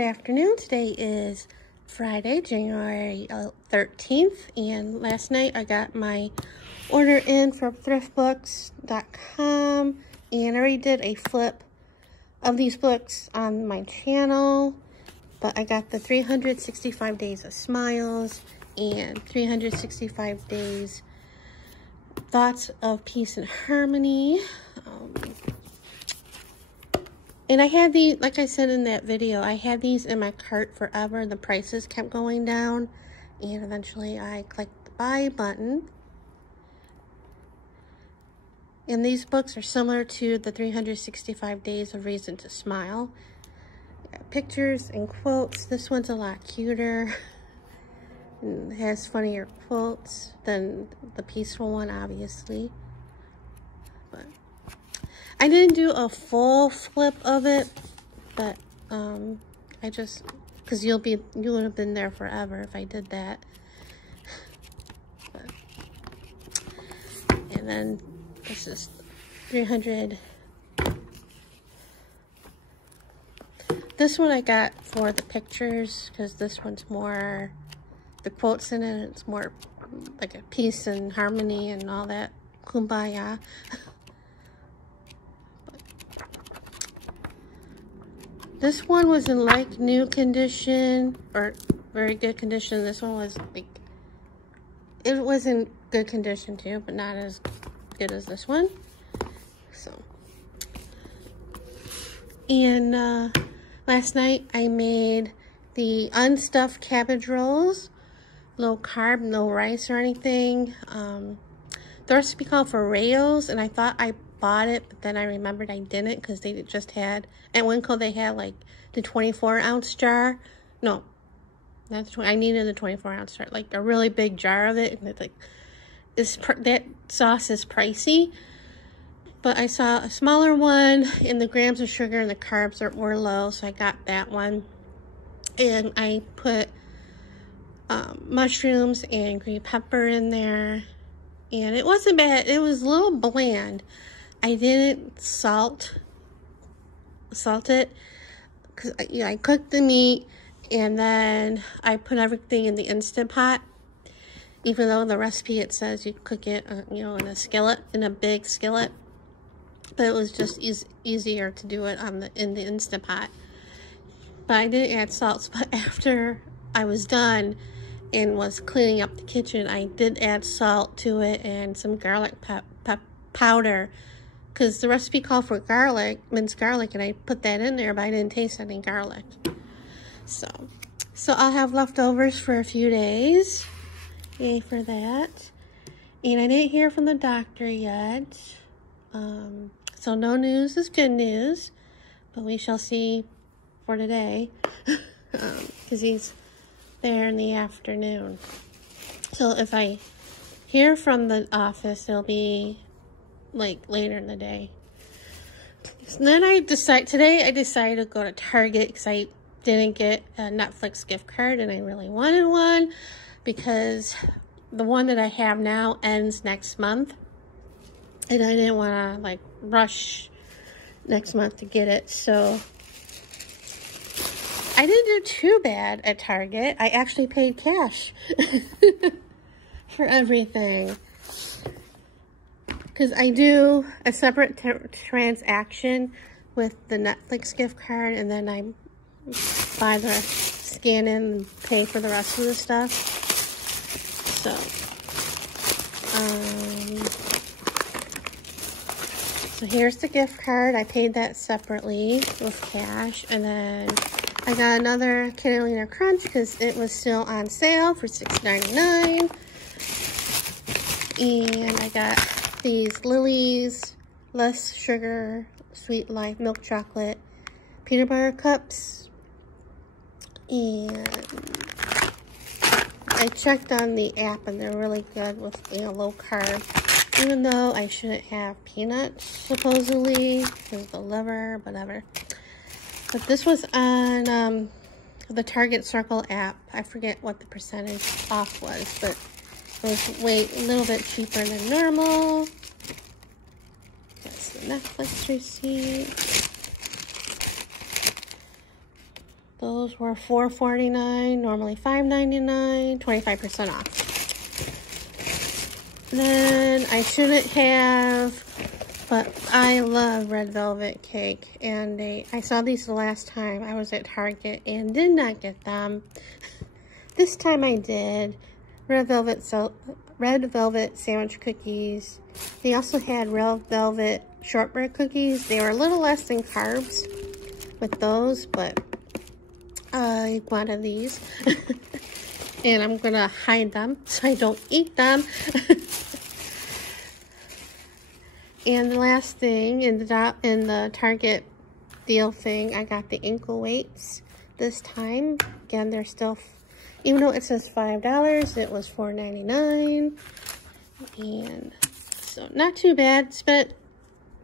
Good afternoon. Today is Friday, January 13th, and last night I got my order in from thriftbooks.com, and I already did a flip of these books on my channel, but I got the 365 Days of Smiles and 365 Days Thoughts of Peace and Harmony. And I had these, like I said in that video, I had these in my cart forever. The prices kept going down, and eventually I clicked the buy button. And these books are similar to the 365 Days of Reason to Smile. Got pictures and quotes. This one's a lot cuter. And it has funnier quotes than the peaceful one, obviously. But I didn't do a full flip of it, but I just, because you would have been there forever if I did that. But, and then this is 300. This one I got for the pictures, because this one's more, the quotes in it, it's more like a peace and harmony and all that kumbaya. This one was in like new condition, or very good condition. This one was like, it was in good condition too, but not as good as this one. So, and last night I made the unstuffed cabbage rolls, low carb, no rice or anything. The recipe called for Rails, and I thought I bought it, but then I remembered I didn't, because they just had, at Winco they had like the 24-ounce jar. No, not the 20, I needed the 24-ounce jar, like a really big jar of it, and it's like, that sauce is pricey. But I saw a smaller one, and the grams of sugar and the carbs were low, so I got that one. And I put mushrooms and green pepper in there, and it wasn't bad. It was a little bland. I didn't salt it, because I cooked the meat, and then I put everything in the Instant Pot, even though the recipe it says you cook it in a skillet, in a big skillet. But it was just easier to do it in the Instant Pot. But I didn't add salt. But after I was done and was cleaning up the kitchen, I did add salt to it and some garlic powder, because the recipe called for garlic, minced garlic, and I put that in there, but I didn't taste any garlic. So I'll have leftovers for a few days. Yay for that. And I didn't hear from the doctor yet. So no news is good news, but we shall see for today, because he's there in the afternoon. So if I hear from the office, it'll be like later in the day. So then today I decided to go to Target, because I didn't get a Netflix gift card, and I really wanted one, because the one that I have now ends next month, and I didn't want to like rush next month to get it. So I didn't do too bad at Target. I actually paid cash for everything, because I do a separate transaction with the Netflix gift card, and then I buy the scan in and pay for the rest of the stuff. So here's the gift card. I paid that separately with cash, and then I got another Catalina Crunch because it was still on sale for $6.99. And I got these Lily's Less Sugar Sweet Life Milk Chocolate Peanut Butter Cups. And I checked on the app, and they're really good with low carb. Even though I shouldn't have peanuts, supposedly, because of the liver, whatever. But this was on the Target Circle app. I forget what the percentage off was, but it was a little bit cheaper than normal. That's the Netflix receipt. Those were $4.49, normally $5.99, 25% off. Then I shouldn't have, but I love red velvet cake, and I saw these the last time I was at Target and did not get them. This time I did. Red velvet sandwich cookies. They also had red velvet shortbread cookies. They were a little less than carbs with those, but I wanted these. And I'm gonna hide them so I don't eat them. And the last thing in the Target deal thing, I got the ankle weights this time. Again, they're still, even though it says $5, it was $4.99. And so not too bad. Spent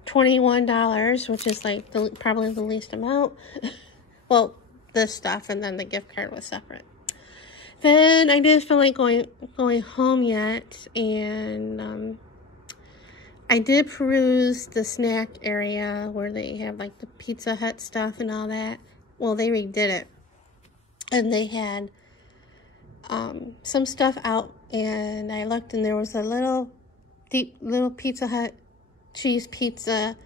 $21, which is like probably the least amount. Well, this stuff, and then the gift card was separate. Then I didn't feel like going home yet, and I did peruse the snack area where they have like the Pizza Hut stuff and all that. Well, they redid it, and they had some stuff out, and I looked, and there was a little Pizza Hut cheese pizza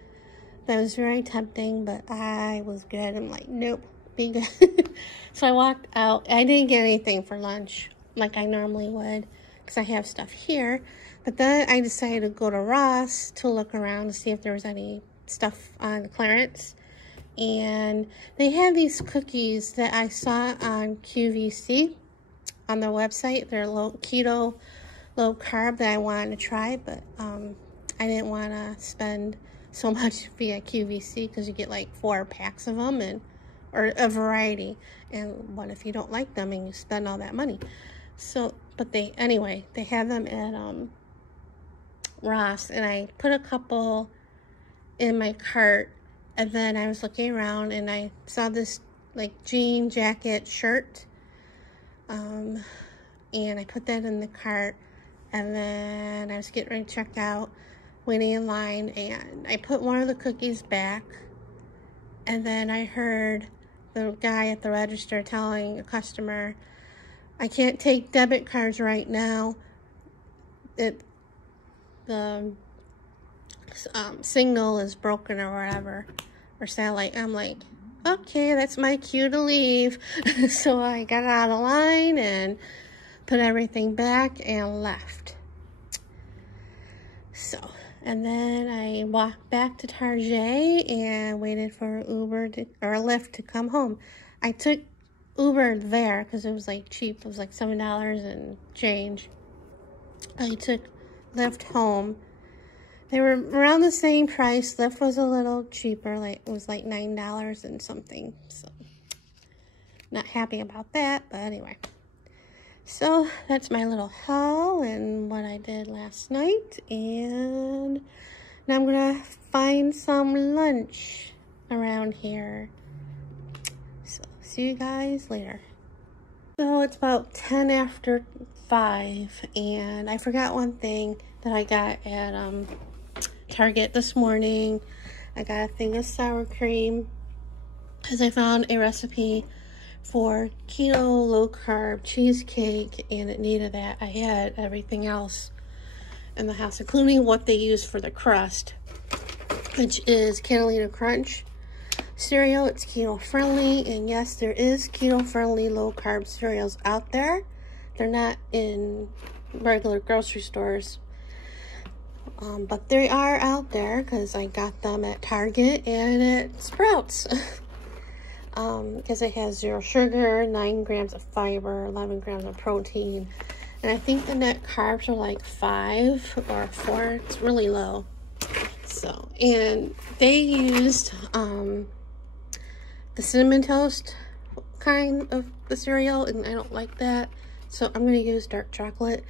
that was very tempting, but I was good. I'm like, nope, be good. So I walked out. I didn't get anything for lunch like I normally would because I have stuff here. But then I decided to go to Ross to look around to see if there was any stuff on clearance. And they have these cookies that I saw on QVC on their website. They're keto, low carb that I wanted to try, but I didn't want to spend so much via QVC because you get like 4 packs of them, or a variety. And what if you don't like them and you spend all that money? So, but they have them at Ross, and I put a couple in my cart, and then I was looking around and I saw this like jean jacket shirt, and I put that in the cart, and then I was getting ready to check out, waiting in line, and I put one of the cookies back, and then I heard the guy at the register telling a customer, I can't take debit cards right now. The signal is broken or whatever, or satellite. I'm like, okay, that's my cue to leave. So I got out of line and put everything back and left. So, and then I walked back to Target and waited for Uber or Lyft to come home. I took Uber there because it was like cheap. It was like $7 and change. I took Lyft home. They were around the same price. Lyft was a little cheaper. Like it was like $9 and something. So not happy about that, but anyway. So that's my little haul and what I did last night. And now I'm gonna find some lunch around here. So see you guys later. So it's about 10 after 5, and I forgot one thing that I got at Target this morning. I got a thing of sour cream because I found a recipe for keto low carb cheesecake, and it needed that. I had everything else in the house, including what they use for the crust, which is Catalina Crunch cereal. It's keto friendly, and yes, there is keto friendly low carb cereals out there. They're not in regular grocery stores, but they are out there because I got them at Target and at Sprouts. Because it has 0 sugar, 9 grams of fiber, 11 grams of protein, and I think the net carbs are like 5 or 4. It's really low. So, and they used the cinnamon toast kind of the cereal, and I don't like that, so I'm going to use dark chocolate.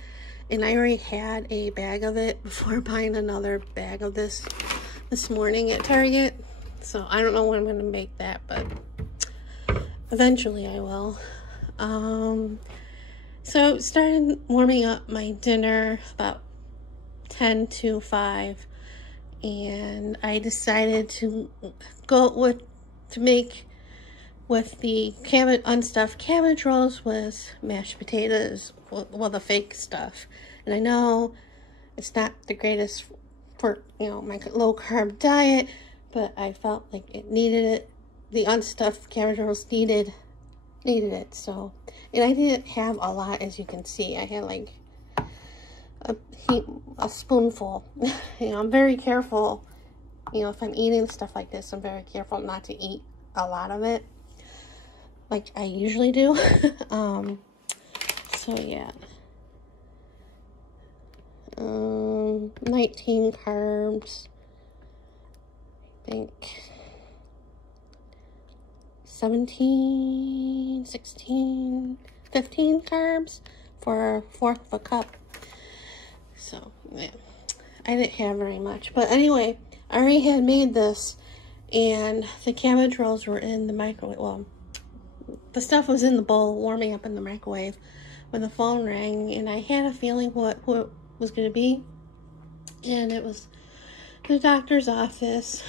And I already had a bag of it before buying another bag of this morning at Target, so I don't know when I'm going to make that, but eventually I will. So started warming up my dinner about 10 to 5, and I decided to make with the unstuffed cabbage rolls with mashed potatoes, well, the fake stuff. And I know it's not the greatest for, you know, my low carb diet, but I felt like it needed it. The unstuffed cabbage rolls needed it. So, and I didn't have a lot, as you can see. I had like a spoonful. You know, I'm very careful. You know, if I'm eating stuff like this, I'm very careful not to eat a lot of it, like I usually do. So yeah. 19 carbs. I think 17, 16, 15 carbs for a fourth of a cup. So yeah, I didn't have very much. But anyway, I already had made this, and the cabbage rolls were in the microwave. Well, the stuff was in the bowl warming up in the microwave when the phone rang, and I had a feeling what was going to be, and it was the doctor's office.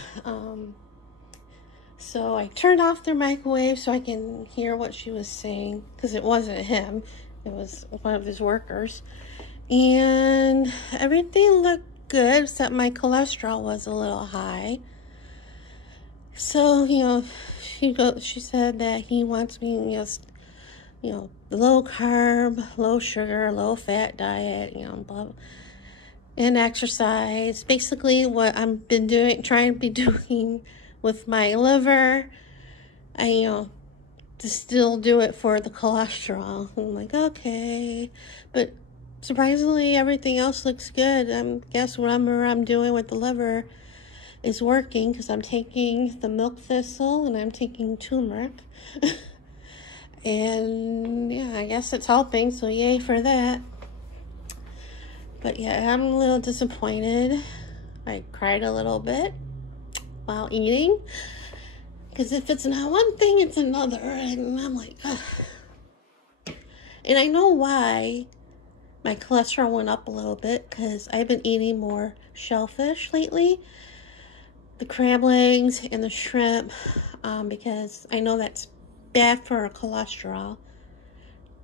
So I turned off their microwave so I can hear what she was saying, because it wasn't him, it was one of his workers. And everything looked good, except my cholesterol was a little high. So, you know, she said that he wants me, you know, low carb, low sugar, low fat diet, you know, blah, and exercise. Basically what I've been trying to be doing with my liver. I, you know, to still do it for the cholesterol. I'm like, okay. But surprisingly, everything else looks good. Guess whatever I'm doing with the liver is working, because I'm taking the milk thistle and I'm taking turmeric. And yeah, I guess it's helping, so yay for that. But yeah, I'm a little disappointed. I cried a little bit while eating, because if it's not one thing, it's another, and I'm like, ugh. And I know why my cholesterol went up a little bit, because I've been eating more shellfish lately, the crab legs and the shrimp, because I know that's bad for cholesterol,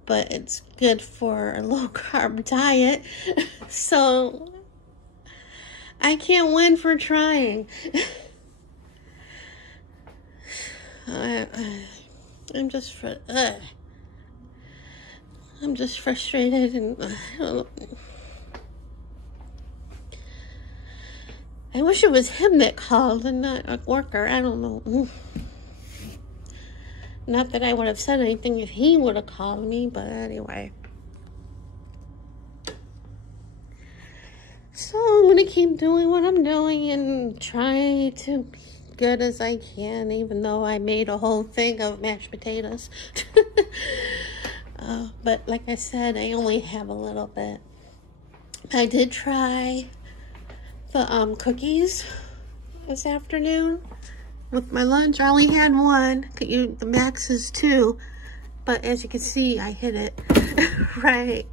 but it's good for a low carb diet. So I can't win for trying. I'm just frustrated, and I wish it was him that called and not a worker. I don't know. Not that I would have said anything if he would have called me, but anyway. So I'm going to keep doing what I'm doing and try to be good as I can, even though I made a whole thing of mashed potatoes. But like I said, I only have a little bit. I did try the cookies this afternoon with my lunch. I only had one. The max is 2, but as you can see, I hit it right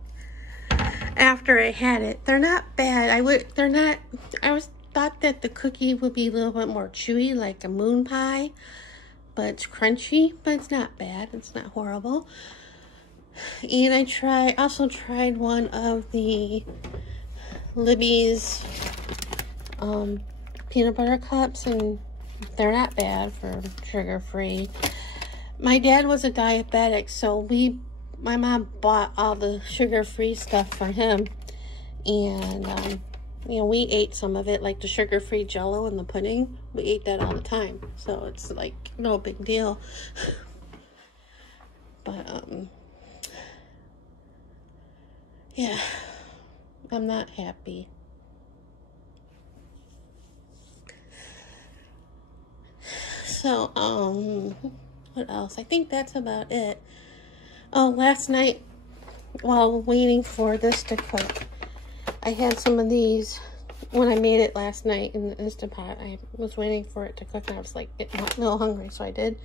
after I had it. They're not bad. I thought that the cookie would be a little bit more chewy, like a moon pie, but it's crunchy, but it's not bad. It's not horrible. And I also tried one of the Libby's peanut butter cups, and they're not bad for sugar-free. My dad was a diabetic, so my mom bought all the sugar-free stuff for him, and you know, we ate some of it, like the sugar-free Jell-O and the pudding. We ate that all the time, so it's like no big deal. But yeah, I'm not happy. So what else? I think that's about it. Oh, last night, while waiting for this to cook, I had some of these when I made it last night in the Instant Pot. I was waiting for it to cook, and I was like a little hungry, so I did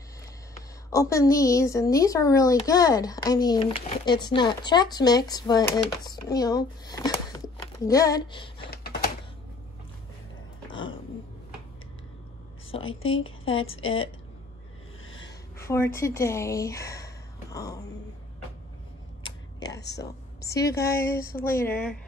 open these, and these are really good. I mean, it's not Chex Mix, but it's, you know, good. So I think that's it for today. Yeah, so see you guys later.